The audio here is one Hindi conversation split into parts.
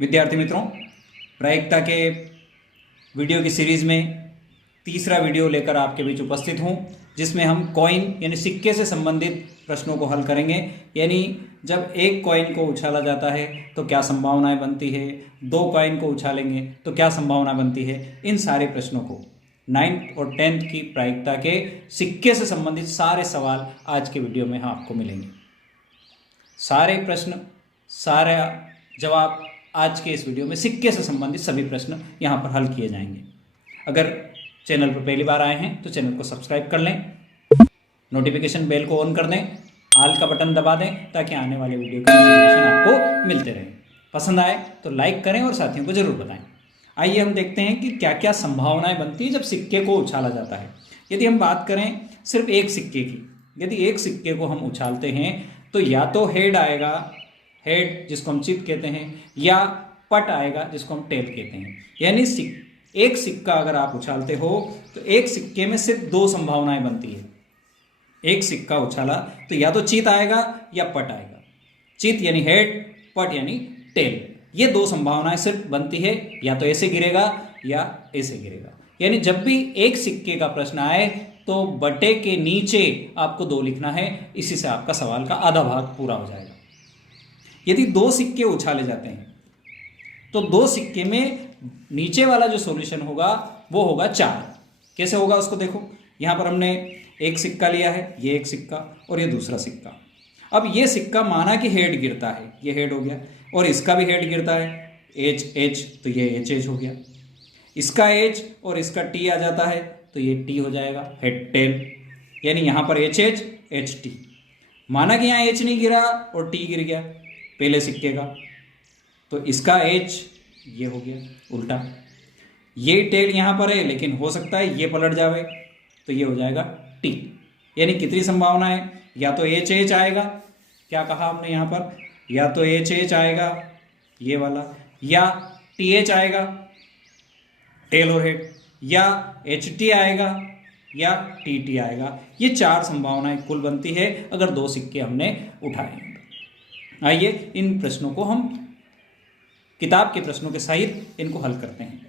विद्यार्थी मित्रों, प्रायिकता के वीडियो की सीरीज़ में तीसरा वीडियो लेकर आपके बीच उपस्थित हूँ, जिसमें हम कॉइन यानी सिक्के से संबंधित प्रश्नों को हल करेंगे। यानी जब एक कॉइन को उछाला जाता है तो क्या संभावनाएं बनती है, दो कॉइन को उछालेंगे तो क्या संभावना बनती है, इन सारे प्रश्नों को 9th और 10th की प्रायिकता के सिक्के से संबंधित सारे सवाल आज के वीडियो में आपको मिलेंगे। सारे प्रश्न, सारे जवाब आज के इस वीडियो में सिक्के से संबंधित सभी प्रश्न यहाँ पर हल किए जाएंगे। अगर चैनल पर पहली बार आए हैं तो चैनल को सब्सक्राइब कर लें, नोटिफिकेशन बेल को ऑन कर दें, ऑल का बटन दबा दें ताकि आने वाले वीडियो के नोटिफिकेशन आपको मिलते रहें। पसंद आए तो लाइक करें और साथियों को ज़रूर बताएं। आइए हम देखते हैं कि क्या क्या संभावनाएं बनती है जब सिक्के को उछाला जाता है। यदि हम बात करें सिर्फ एक सिक्के की, यदि एक सिक्के को हम उछालते हैं तो या तो हेड आएगा, हेड जिसको हम चित कहते हैं, या पट आएगा जिसको हम टेल कहते हैं। यानी एक सिक्का अगर आप उछालते हो तो एक सिक्के में सिर्फ दो संभावनाएं बनती है। एक सिक्का उछाला तो या तो चित आएगा या पट आएगा। चित यानी हेड, पट यानी टेल। ये दो संभावनाएं सिर्फ बनती है, या तो ऐसे गिरेगा या ऐसे गिरेगा। यानी जब भी एक सिक्के का प्रश्न आए तो बटे के नीचे आपको दो लिखना है। इसी से आपका सवाल का आधा भाग पूरा हो जाएगा। यदि दो सिक्के उछाले जाते हैं तो दो सिक्के में नीचे वाला जो सॉल्यूशन होगा वो होगा 4। कैसे होगा उसको देखो। यहाँ पर हमने एक सिक्का लिया है, ये एक सिक्का और ये दूसरा सिक्का। अब ये सिक्का माना कि हेड गिरता है, ये हेड हो गया, और इसका भी हेड गिरता है एच एच, तो ये एच एच हो गया। इसका एच और इसका टी आ जाता है तो ये टी हो जाएगा, हेड टेल। यानी यहाँ पर एच एच एच टी। माना कि यहाँ एच नहीं गिरा और टी गिर गया पहले सिक्के का, तो इसका एच ये हो गया उल्टा। ये टेल यहाँ पर है लेकिन हो सकता है ये पलट जावे तो ये हो जाएगा टी। यानी कितनी संभावना है, या तो एच एच आएगा, क्या कहा हमने यहाँ पर, या तो एच एच आएगा ये वाला, या टी एच आएगा टेल और हेड, या एच टी आएगा, या टी टी आएगा। ये 4 संभावनाएं कुल बनती है अगर दो सिक्के हमने उठाए। आइए इन प्रश्नों को हम किताब के प्रश्नों के सहित इनको हल करते हैं।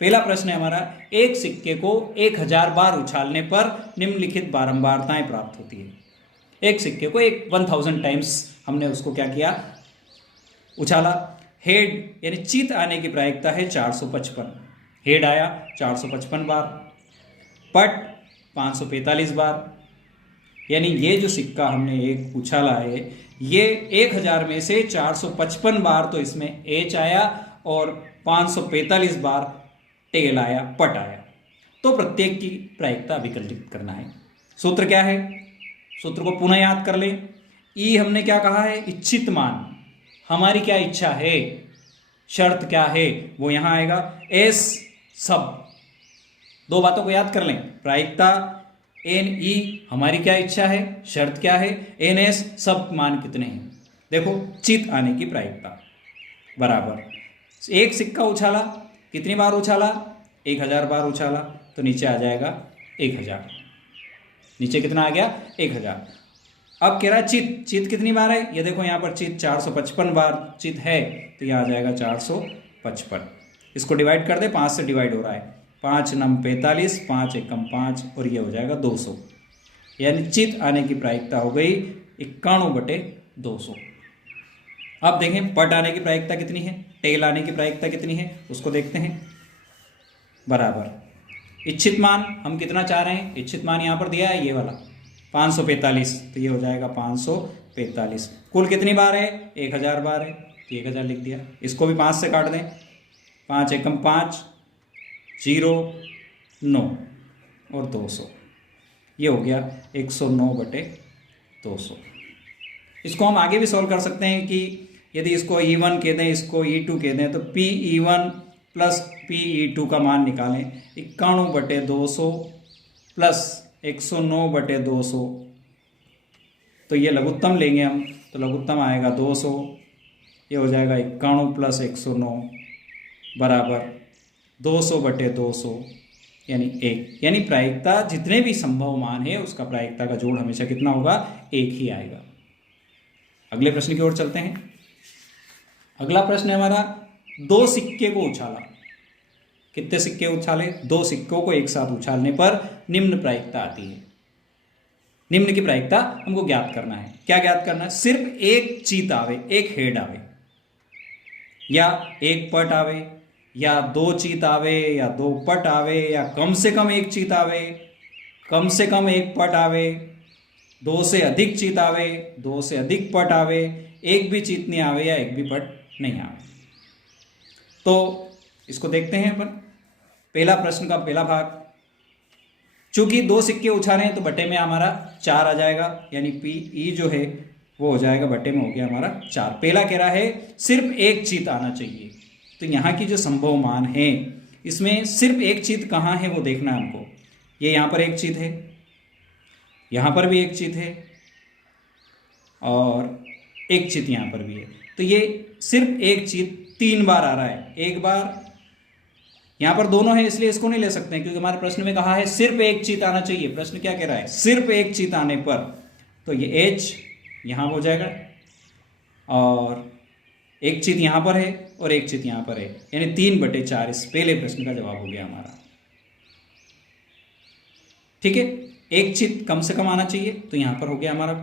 पहला प्रश्न है हमारा, एक सिक्के को 1000 बार उछालने पर निम्नलिखित बारंबारताएं प्राप्त होती है। एक सिक्के को 1000 टाइम्स हमने उसको क्या किया, उछाला। हेड यानी चित आने की प्रायिकता है 455। हेड आया 455 बार, पट 545 बार। यानी ये जो सिक्का हमने एक उछाला है, ये 1000 में से 455 बार तो इसमें एच आया और 545 बार टेल आया, पट आया। तो प्रत्येक की प्रायिकता अभिकलित करना है। सूत्र क्या है, सूत्र को पुनः याद कर लें। ई हमने क्या कहा है, इच्छित मान। हमारी क्या इच्छा है, शर्त क्या है, वो यहां आएगा। एस सब, दो बातों को याद कर लें। प्रायिकता एन ई हमारी क्या इच्छा है, शर्त क्या है, एन एस सब मान कितने हैं। देखो चित आने की प्रायिकता बराबर एक सिक्का उछाला, कितनी बार उछाला, 1000 बार उछाला, तो नीचे आ जाएगा 1000। नीचे कितना आ गया, 1000। अब कह रहा है चित, चित कितनी बार है, ये देखो यहाँ पर चित 455 बार चित है, तो यहाँ आ जाएगा 455। इसको डिवाइड कर दे, 5 से डिवाइड हो रहा है, 5 9 45, 5 एकम 5, और ये हो जाएगा 200। यानी चित आने की प्रायिकता हो गई 91/200। अब देखें पट आने की प्रायिकता कितनी है, टेल आने की प्रायिकता कितनी है, उसको देखते हैं। बराबर इच्छित मान हम कितना चाह रहे हैं, इच्छित मान यहाँ पर दिया है ये वाला 545, तो ये हो जाएगा 545। कुल कितनी बार है, 1000 बार है, तो 1000 लिख दिया। इसको भी 5 से काट दें, 5 एकम 5, 0 9 और 200, ये हो गया 109/200। इसको हम आगे भी सॉल्व कर सकते हैं कि यदि इसको E1 कह दें, इसको E2 कह दें, तो PE1 प्लस PE2 का मान निकालें। 91/200 प्लस 109/200, तो ये लघुत्तम लेंगे हम, तो लघुत्तम आएगा 200। ये हो जाएगा 91 प्लस 109 बराबर 200/200 यानी 1। यानी प्रायिकता जितने भी संभव मान है उसका प्रायिकता का जोड़ हमेशा कितना होगा, 1 ही आएगा। अगले प्रश्न की ओर चलते हैं। अगला प्रश्न है हमारा, दो सिक्के को उछाला। कितने सिक्के उछाले? दो सिक्कों को एक साथ उछालने पर निम्न प्रायिकता आती है। निम्न की प्रायिकता हमको ज्ञात करना है। क्या ज्ञात करना है? सिर्फ एक चीत आवे, एक हेड आवे, या एक पट आवे, या दो चीत आवे, या दो पट आवे, या कम से कम एक चीत आवे, कम से कम एक पट आवे, दो से अधिक चीत आवे, दो से अधिक पट आवे, एक भी चीत नहीं आवे या एक भी पट नहीं आवे। तो इसको देखते हैं अपन। पहला प्रश्न का पहला भाग, चूंकि दो सिक्के उछाले हैं तो बटे में हमारा 4 आ जाएगा, यानी पी ई जो है वो हो जाएगा बटे में हो गया हमारा 4। पहला कह रहा है सिर्फ एक चीत आना चाहिए, तो यहाँ की जो संभव मान है इसमें सिर्फ एक चीत कहाँ है वो देखना है हमको। ये यहाँ पर एक चीत है, यहाँ पर भी एक चीत है, और एक चीत यहाँ पर भी है। तो ये सिर्फ एक चीत 3 बार आ रहा है। एक बार यहाँ पर दोनों है इसलिए इसको नहीं ले सकते हैं, क्योंकि हमारे प्रश्न में कहा है सिर्फ एक चीत आना चाहिए। प्रश्न क्या कह रहा है? सिर्फ एक चीत आने पर, तो ये H यहाँ हो जाएगा, और एक चीत यहाँ पर है और एक चीत यहाँ पर है, यानी 3/4 इस पहले प्रश्न का जवाब हो गया हमारा। ठीक है, एक चीत कम से कम आना चाहिए, तो यहाँ पर हो गया हमारा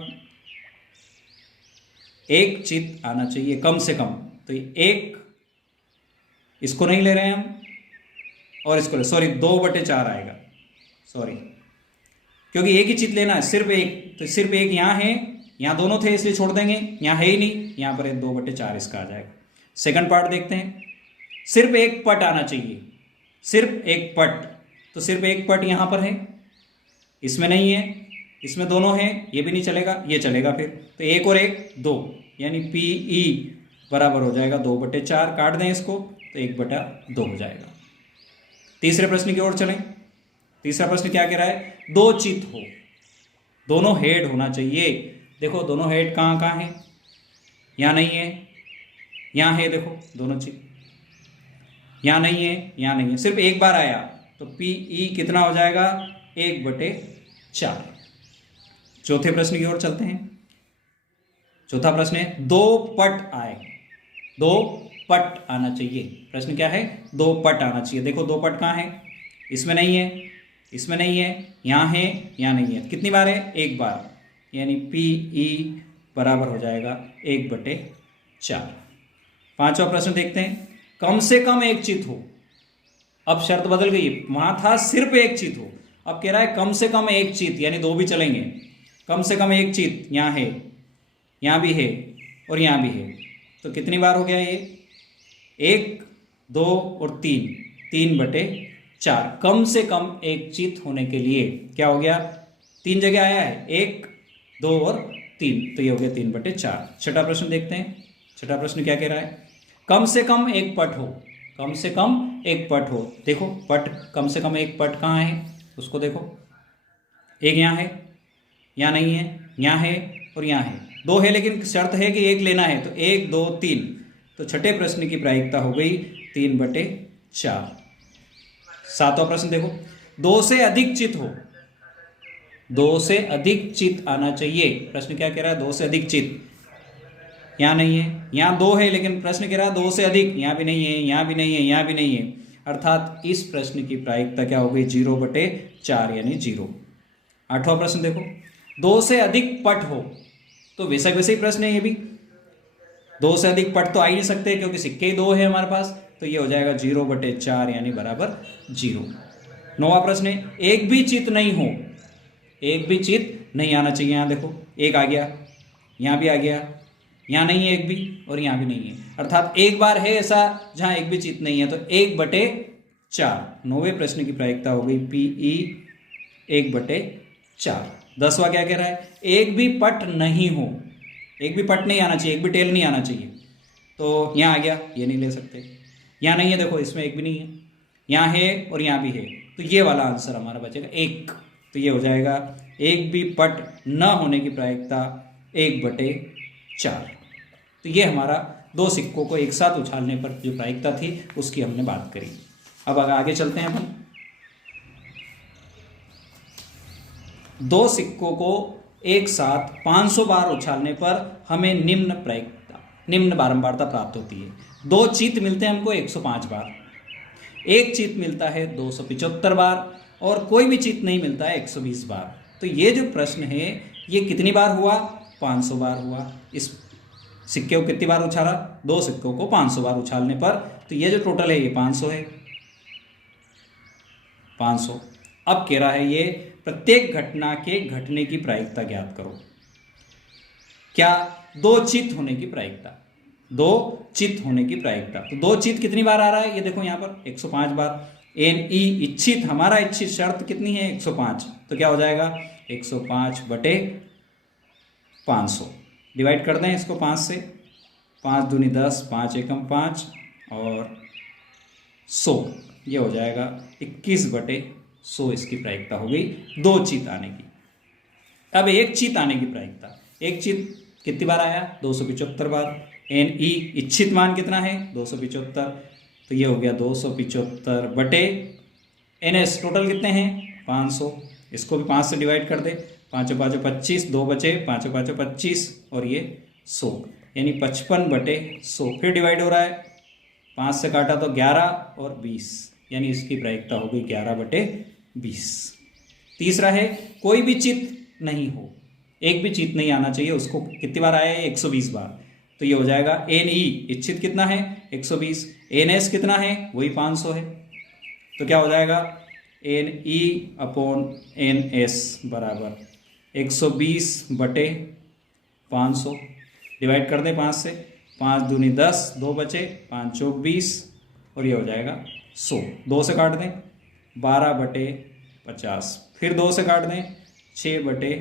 एक चीत आना चाहिए कम से कम, तो ये एक, इसको नहीं ले रहे हैं हम, और इसको ले, सॉरी 2/4 आएगा, सॉरी, क्योंकि एक ही चीत लेना है, सिर्फ एक, तो सिर्फ एक यहाँ है, यहाँ दोनों थे इसलिए छोड़ देंगे, यहाँ है ही नहीं, यहाँ पर 2/4 इसका आ जाएगा। सेकंड पार्ट देखते हैं, सिर्फ एक पट आना चाहिए, सिर्फ एक पट, तो सिर्फ एक पट यहाँ पर है, इसमें नहीं है, इसमें दोनों हैं, ये भी नहीं चलेगा, ये चलेगा फिर, तो एक और एक 2, यानी पी ई बराबर हो जाएगा 2/4। काट दें इसको तो 1/2 हो जाएगा। तीसरे प्रश्न की ओर चलें। तीसरा प्रश्न क्या कह रहा है? दो चित हो, दोनों हेड होना चाहिए। देखो दोनों हेड कहाँ कहाँ हैं? यहाँ नहीं है, यहाँ है, देखो दोनों चित, यहाँ नहीं है, यहाँ नहीं है, सिर्फ एक बार आया, तो पी ई कितना हो जाएगा? 1/4। चौथे प्रश्न की ओर चलते हैं। चौथा प्रश्न है दो पट आए, दो पट आना चाहिए। प्रश्न क्या है? दो पट आना चाहिए। देखो दो पट कहाँ है? इसमें नहीं है, इसमें नहीं है, यहाँ है, यहाँ नहीं है। कितनी बार है? एक बार, यानी पी ई बराबर हो जाएगा 1/4। पांचवा प्रश्न देखते हैं, कम से कम एक चित हो। अब शर्त बदल गई, वहां था सिर्फ एक चित हो, अब कह रहा है कम से कम एक चित, यानी दो भी चलेंगे। कम से कम एक चित यहाँ है, यहाँ भी है और यहाँ भी है, तो कितनी बार हो गया ये? 1, 2 और 3, 3/4। कम से कम एक चित होने के लिए क्या हो गया? 3 जगह आया है, 1, 2 और 3, तो ये हो गया 3/4। छठा प्रश्न देखते हैं। छठा प्रश्न क्या कह रहा है? कम से कम एक पट हो, कम से कम एक पट हो। देखो पट, कम से कम एक पट कहाँ है उसको देखो, एक यहाँ है, यहाँ नहीं है, यहाँ है और यहाँ है, दो है, लेकिन शर्त है कि एक लेना है, तो 1, 2, 3, तो छठे प्रश्न की प्रायिकता हो गई 3/4। सातवां प्रश्न देखो, दो से अधिक चित हो, दो से अधिक चित आना चाहिए। प्रश्न क्या कह रहा है? दो से अधिक चित, यहाँ नहीं है, यहाँ दो है, लेकिन प्रश्न कह रहा है दो से अधिक, यहाँ भी नहीं है, यहाँ भी नहीं है, यहाँ भी नहीं है, अर्थात इस प्रश्न की प्रायिकता क्या हो गई? 0/4, यानी 0। आठवां प्रश्न देखो, दो से अधिक पट हो, तो वैसा वैसे ही प्रश्न है ये भी, दो से अधिक पट तो आ ही नहीं सकते क्योंकि सिक्के ही दो है हमारे पास, तो ये हो जाएगा 0/4, यानी बराबर 0। नौवां प्रश्न है, एक भी चित नहीं हो, एक भी चित नहीं आना चाहिए। यहाँ देखो एक आ गया, यहाँ भी आ गया, यहाँ नहीं है एक भी और यहाँ भी नहीं है, अर्थात एक बार है ऐसा जहाँ एक भी चित नहीं है, तो 1/4। नौवें प्रश्न की प्रायिकता हो गई पी ई 1/4। 10वां क्या कह रहा है? एक भी पट नहीं हो, एक भी पट नहीं आना चाहिए, एक भी टेल नहीं आना चाहिए, तो यहाँ आ गया, ये नहीं ले सकते, यहाँ नहीं है, देखो इसमें एक भी नहीं है, यहाँ है और यहाँ भी है, तो ये वाला आंसर हमारा बचेगा 1। तो ये हो जाएगा एक भी पट न होने की प्रायिकता 1/4। तो ये हमारा दो सिक्कों को एक साथ उछालने पर जो प्रायिकता थी उसकी हमने बात करी। अब अगर आगे चलते हैं अपन, दो सिक्कों को एक साथ 500 बार उछालने पर हमें निम्न निम्न बारंबारता प्राप्त होती है। 2 चित मिलते हैं हमको 105 बार, 1 चित मिलता है 275 बार और कोई भी चित नहीं मिलता है 120 बार। तो ये जो प्रश्न है ये कितनी बार हुआ? 500 बार हुआ। इस सिक्के को कितनी बार उछाला? 2 सिक्कों को 500 बार उछालने पर। तो ये जो टोटल है ये 500 है, 500। अब कह रहा है ये प्रत्येक घटना के घटने की प्रायिकता ज्ञात करो। क्या? 2 चित होने की प्रायिकता, 2 चित होने की प्रायिकता। तो 2 चित कितनी बार आ रहा है? ये देखो यहाँ पर 105 बार। एन ई इच्छित, हमारा इच्छित शर्त कितनी है? 105। तो क्या हो जाएगा? 105 बटे 500। डिवाइड कर दें इसको 5 से। 5 दूनी 10, 5 एकम 5 और 100, ये हो जाएगा 21 बटे 100 इसकी प्रायिकता हो गई 2 चित आने की। अब 1 चित आने की प्रायिकता, 1 चित कितनी बार आया? 275 बार। एन ई इच्छित मान कितना है? 275। तो ये हो गया 275 बटे एन एस टोटल कितने हैं? 500। इसको भी 5 से डिवाइड कर दे। 5 5 25, 2 बचे, 5 5 25 और ये 100, यानी 55 बटे 100। फिर डिवाइड हो रहा है, 5 से काटा तो 11 और 20, यानी इसकी प्रायिकता हो गई 11 बटे 20। तीसरा है कोई भी चित नहीं हो, एक भी चित नहीं आना चाहिए, उसको कितनी बार आया है? 120 बार। तो ये हो जाएगा एन ई इच्छित कितना है? 120। एन एस कितना है? वही 500 है। तो क्या हो जाएगा? N E upon N S बराबर 120 बटे 500। डिवाइड कर दें 5 से। 5 दूनी 10, 2 बचे, 5 चौक 20 और ये हो जाएगा 100। 2 से काट दें 12 बटे 50, फिर 2 से काट दें 6 बटे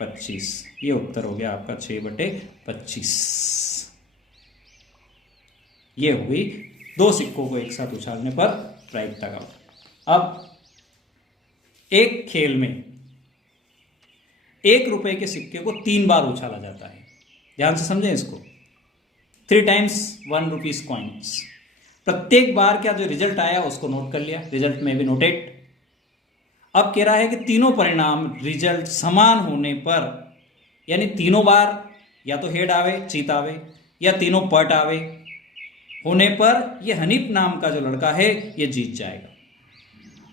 25। ये उत्तर हो गया आपका 6 बटे 25। ये हो गई 2 सिक्कों को एक साथ उछालने पर प्रायिकता का। अब एक खेल में 1 रुपए के सिक्के को 3 बार उछाला जाता है। ध्यान से समझें इसको। 3 टाइम्स 1 रुपीज कॉइन्स। प्रत्येक बार क्या जो रिजल्ट आया उसको नोट कर लिया, रिजल्ट में भी नोटेड। अब कह रहा है कि तीनों परिणाम रिजल्ट समान होने पर, यानी तीनों बार या तो हेड आवे, चीत आवे, या तीनों पट आवे होने पर यह हनीफ नाम का जो लड़का है ये जीत जाएगा।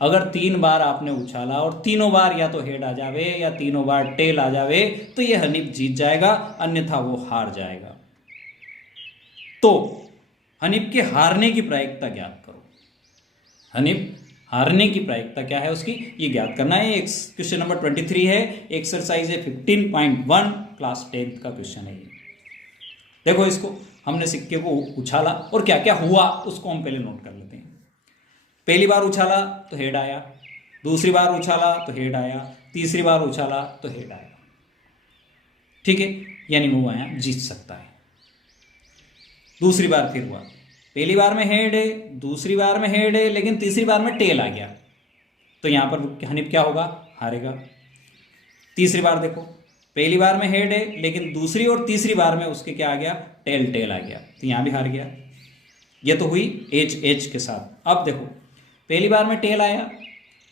अगर 3 बार आपने उछाला और तीनों बार या तो हेड आ जावे या तीनों बार टेल आ जावे तो यह हनीफ जीत जाएगा, अन्यथा वो हार जाएगा। तो हनीफ के हारने की प्रायिकता ज्ञात करो। हनीफ हारने की प्रायिकता क्या है उसकी, ये ज्ञात करना है। क्वेश्चन नंबर 23 है, एक्सरसाइज है 15.1, क्लास 10th का क्वेश्चन है ये। देखो इसको, हमने सिक्के को उछाला और क्या क्या हुआ उसको हम पहले नोट कर लेते हैं। पहली बार उछाला तो हेड आया, दूसरी बार उछाला तो हेड आया, तीसरी बार उछाला तो हेड आया। ठीक है, यानी मुंह आया जीत सकता है। दूसरी बार फिर हुआ, पहली बार में हेड है, दूसरी बार में हेड है, लेकिन तीसरी बार में टेल आ गया, तो यहां पर हनीफ क्या होगा? हारेगा। तीसरी बार देखो, पहली बार में हेड है लेकिन दूसरी और तीसरी बार में उसके क्या आ गया? टेल आ गया, तो यहां भी हार गया। ये तो हुई एच के साथ। अब देखो, पहली बार में टेल आया,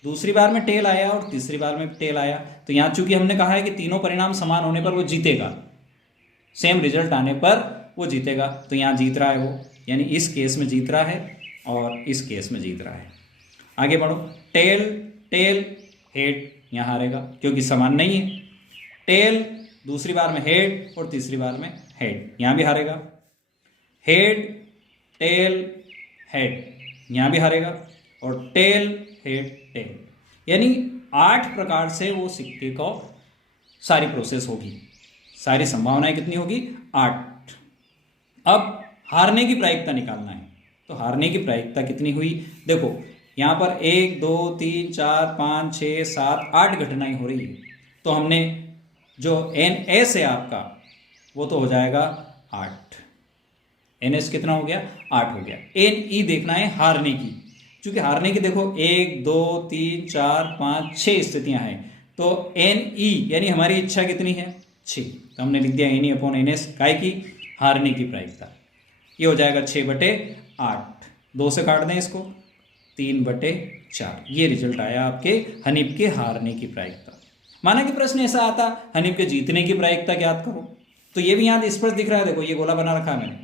दूसरी बार में टेल आया और तीसरी बार में टेल आया, तो यहां चूंकि हमने कहा है कि तीनों परिणाम समान होने पर वो जीतेगा, सेम रिजल्ट आने पर वो जीतेगा, तो यहां जीत रहा है वो, यानी इस केस में जीत रहा है और इस केस में जीत रहा है। आगे बढ़ो, टेल हेड, यहां हारेगा क्योंकि समान नहीं है। टेल दूसरी बार में हेड और तीसरी बार में हेड, यहां भी हारेगा। हेड टेल हेड, यहां भी हारेगा। और टेल हेड टेल, यानी 8 प्रकार से वो सिक्के को सारी प्रोसेस होगी, सारी संभावनाएं कितनी होगी? 8। अब हारने की प्रायिकता निकालना है, तो हारने की प्रायिकता कितनी हुई? देखो यहां पर 1 2 3 4 5 6 7 8 घटनाएं हो रही है, तो हमने जो एन एस है आपका वो तो हो जाएगा 8। एन एस कितना हो गया? 8 हो गया। एन ई देखना है हारने की, क्योंकि हारने की देखो 1 2 3 4 5 6 स्थितियां हैं, तो एन ई यानी हमारी इच्छा कितनी है? 6, तो हमने लिख दिया N E upon N S, काय की? हारने की प्रायिकता। ये हो जाएगा 6 बटे 8, 2 से काट दें इसको, 3 बटे 4। ये रिजल्ट आया आपके हनीफ के हारने की प्रायिकता। माना कि प्रश्न ऐसा आता, हनीफ के जीतने की प्रायिकता ज्ञात करो, तो ये भी यहाँ स्पष्ट दिख रहा है, देखो ये गोला बना रखा है मैंने,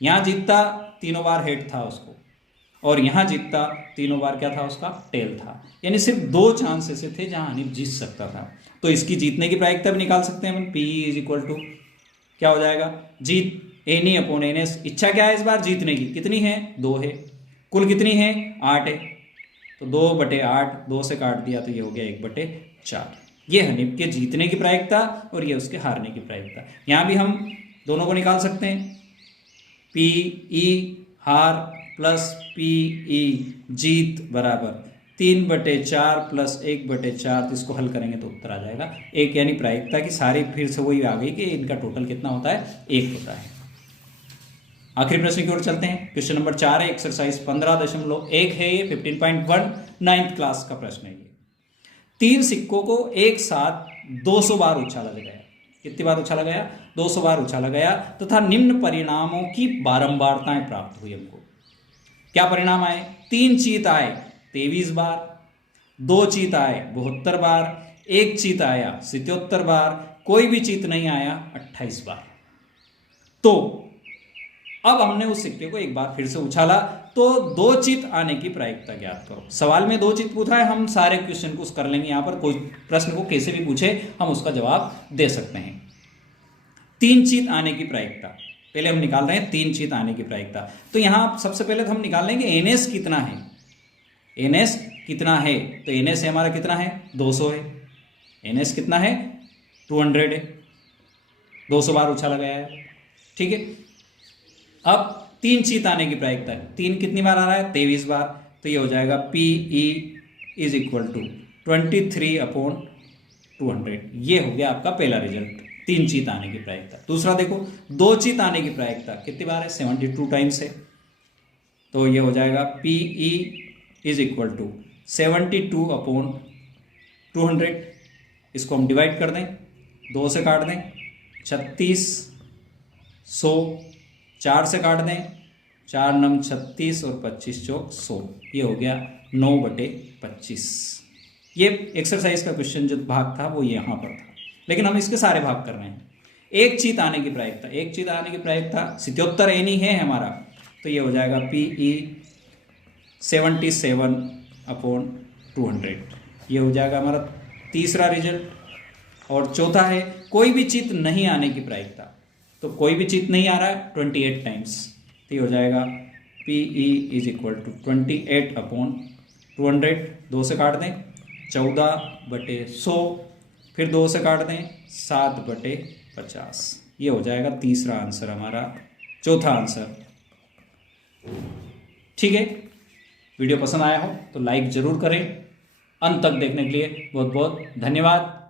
यहाँ जीतता तीनों बार हेड था उसको, और यहाँ जीतता तीनों बार क्या था उसका, टेल था। यानी सिर्फ 2 चांस ऐसे थे जहाँ हनीफ जीत सकता था। तो इसकी जीतने की प्रायिकता भी निकाल सकते हैं हम। पी इज इक्वल टू क्या हो जाएगा, जीत एनी अपॉन एन एस। इच्छा क्या है इस बार जीतने की, कितनी है, 2 है, कुल कितनी है, 8 है, तो 2/8, 2 से काट दिया तो ये हो गया 1/4। ये हनीफ के जीतने की प्रायिकता और ये उसके हारने की प्रायिकता। यहाँ भी हम दोनों को निकाल सकते हैं, पी ई हार प्लस पी ई जीत बराबर 3/4 प्लस 1/4। तो इसको हल करेंगे तो उत्तर आ जाएगा 1। यानी प्रायिकता की सारी फिर से वही आ गई कि इनका टोटल कितना होता है, 1 होता है। आखिरी प्रश्न की ओर चलते हैं। क्वेश्चन नंबर 4 है, एक्सरसाइज 15.1 है ये, 15.1 9th क्लास का प्रश्न है ये। 3 सिक्कों को एक साथ 200 बार उछाला गया। कितनी बार उछाला गया, 200 बार उछाला गया तथा निम्न परिणामों की बारंबारताएं प्राप्त हुई हमको। क्या परिणाम आए, 3 चीत आए 23 बार, 2 चीत आए 72 बार, 1 चीत आया 77 बार, कोई भी चीत नहीं आया 28 बार। तो अब हमने उस सिक्के को एक बार फिर से उछाला तो 2 चीत आने की प्रायिकता ज्ञात करो। सवाल में 2 चीत पूछा है, हम सारे क्वेश्चन को कर लेंगे। यहां पर कोई प्रश्न को कैसे भी पूछे हम उसका जवाब दे सकते हैं। 3 चीत आने की प्रायिकता पहले हम निकाल रहे हैं, 3 चीत आने की प्रायिकता। तो यहां सबसे पहले तो हम निकाल लेंगे एनएस कितना है, एनएस कितना है। तो एनएस हमारा कितना है, 200 है। एनएस कितना है, 200 है, 200 बार उछाला गया है, ठीक है। अब 3 चीत आने की प्रायिकता है, 3 कितनी बार आ रहा है, 23 बार। तो ये हो जाएगा P E is equal to 23/200। ये हो गया आपका पहला रिजल्ट, 3 चीत आने की प्रायिकता। दूसरा देखो, 2 चीत आने की प्रायिकता कितनी बार है, 72 टाइम्स है। तो ये हो जाएगा P E is equal to 72/200। इसको हम डिवाइड कर दें, 2 से काट दें 36, 100, 4 से काट दें 4 9 36 और 25 चौक 100। ये हो गया 9/25। ये एक्सरसाइज का क्वेश्चन जो भाग था वो यहाँ पर था, लेकिन हम इसके सारे भाग कर रहे हैं। 1 चीत आने की प्रायिकता, 1 चीत आने की प्रायिकता 77 एनी है हमारा। तो ये हो जाएगा पी ई 77/200। ये हो जाएगा हमारा तीसरा रिजल्ट। और चौथा है कोई भी चीत नहीं आने की प्रायिकता। तो कोई भी चीत नहीं आ रहा है 28 टाइम्स। तो ये हो जाएगा P E is equal to 28/200। 2 से काट दें 14/100, फिर 2 से काट दें 7/50। ये हो जाएगा तीसरा आंसर हमारा, चौथा आंसर, ठीक है। वीडियो पसंद आया हो तो लाइक जरूर करें। अंत तक देखने के लिए बहुत बहुत धन्यवाद।